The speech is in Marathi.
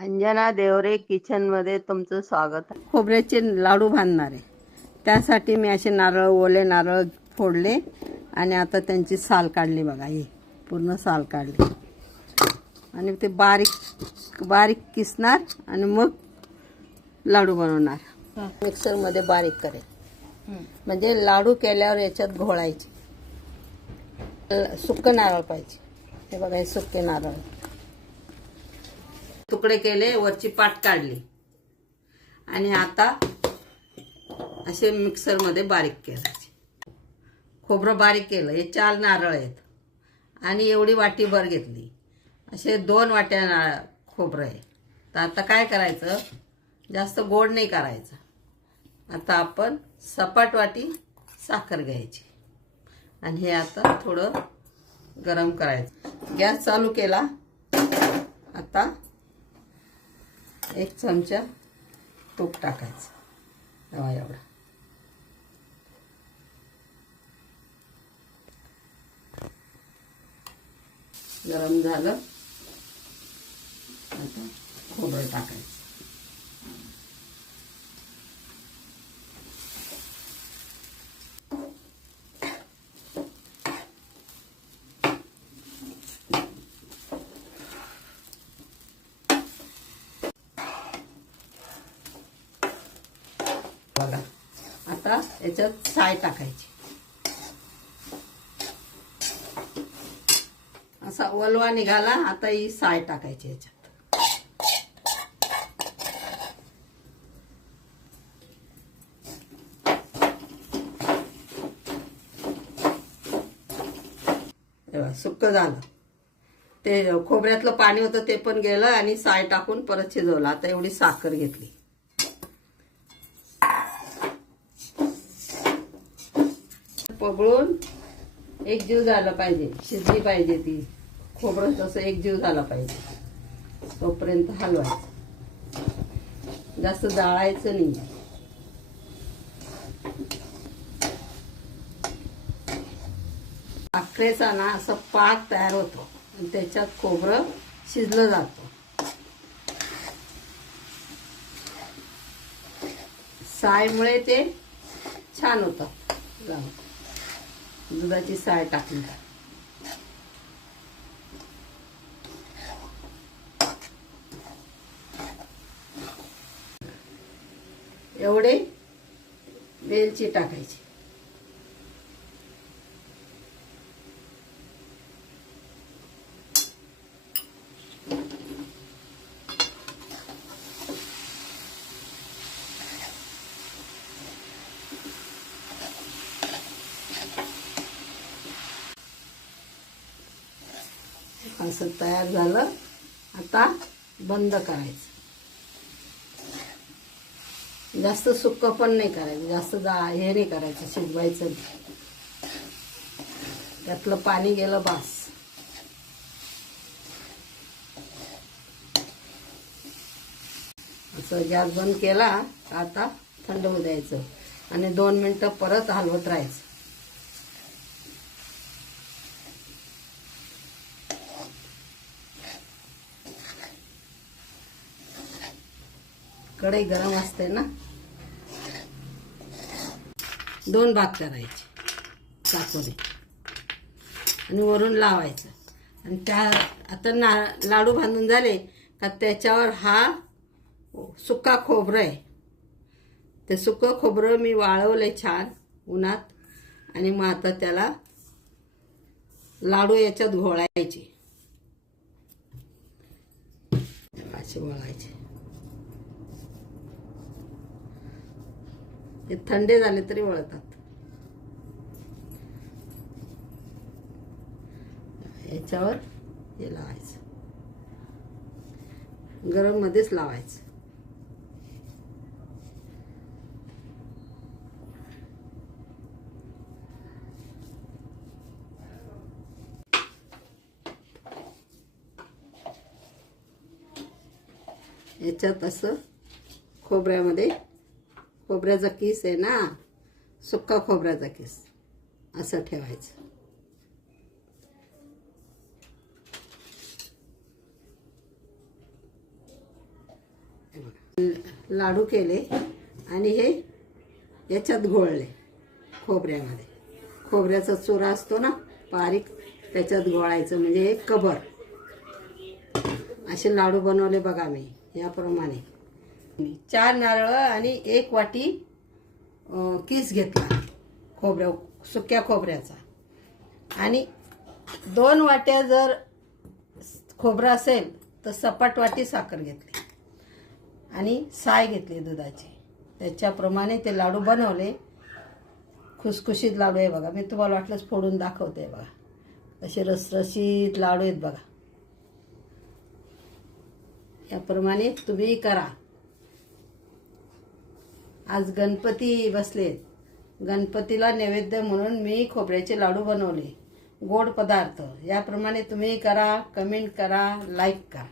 अंजना देवरे किचन मध्ये तुमचं स्वागत आहे. खोबऱ्याचे लाडू बांधणार आहे. त्यासाठी मी असे नारळ, ओले नारळ फोडले आणि आता त्यांची साल काढली. बघा, ही पूर्ण साल काढली आणि ते बारीक बारीक किसणार आणि मग लाडू बनवणार. मिक्सरमध्ये बारीक करेल, म्हणजे लाडू केल्यावर याच्यात घोळायचे. सुक्के नारळ पाहिजे. हे बघा, हे सुक्के नारळ तुकडे केले, वरची पाट काढली आणि आता असे मिक्सरमध्ये बारीक करायचे. खोबरं बारीक केलं. हे 4 नारळ आहेत आणि एवढी वाटी भर घेतली. असे 2 वाट्या खोबरं आहे. तर आता काय करायचं, जास्त गोड नाही करायचं. आता आपण सपाट वाटी साखर घ्यायची आणि हे आता थोडं गरम करायचं. गॅस चालू केला. आता 1 चमचा तूप टाकायचं. एवढा गरम झालं. आता खोबरं टाकायचं. बघा, आता याच्यात साय टाकायची. असा ओलवा निघाला. आता ही साय टाकायची याच्यात. सुक्क झालं. ते खोबऱ्यातलं पाणी होतं ते पण गेलं आणि साय टाकून परत शिजवलं. आता एवढी साखर घेतली. पगळून एकजीव झाला पाहिजे, शिजली पाहिजे ती. खोबरं तसं एकजीव झाला पाहिजे, तोपर्यंत हलवायचं. जास्त जाळायचं नाही. साखरेचा ना असं पाक तयार होतो आणि त्याच्यात खोबरं शिजलं जातं. सायमुळे ते छान होतं. दुधाची साय टाकली. एवढे वेलची टाकायची. असं तयार झालं. आता बंद करायचं. जास्त सुक्क पण नाही करायचं, जास्त हे नाही करायचं, शिजवायचं. त्यातलं पाणी गेलं बास. असं गॅस बंद केला. आता थंड होऊ द्यायचं आणि 2 मिनिटं परत हलवत राहायचं. कढई गरम असते ना. 2 भाग करायचे चाकूने आणि वरून लावायचं. आणि त्या आता लाडू बांधून झाले का त्याच्यावर हा सुक्का खोबरं आहे. ते सुक्कं खोबरं मी वाळवलंय छान उन्हात आणि मग आता त्याला लाडू याच्यात घोळायचे. असे वळायचे. हे थंडे झाले तरी वळतात. याच्यावर हे लावायचं. गरम मध्येच लावायचं. याच्यात असं खोबऱ्यामध्ये, खोबऱ्याचा किस आहे ना, सुक्का खोबऱ्याचा किस असं ठेवायचं. हे बघा. लाडू केले आणि हे याच्यात घोळले खोबऱ्यामध्ये. खोबऱ्याचा चुरा असतो ना बारीक, त्याच्यात घोळायचं म्हणजे हे कबर. असे लाडू बनवले बघा मी याप्रमाणे. 4 नारळ आणि 1 वाटी किस घेतला सुक्या खोबऱ्याचा. आणि 2 वाट्या जर खोबरं असेल तर सपाट वाटी साखर घेतली आणि साय घेतली दुधाची. त्याच्याप्रमाणे ते लाडू बनवले. खुसखुशीत लाडू आहे बघा. मी तुम्हाला वाटलंच फोडून दाखवते बघा. असे रसरशीत लाडू आहेत बघा. याप्रमाणे तुम्ही करा. आज गणपती बसलेत. गणपतीला नैवेद्य म्हणून मी खोबऱ्याचे लाडू बनवले, गोड पदार्थ. याप्रमाणे तुम्ही करा, कमेंट करा, लाईक करा.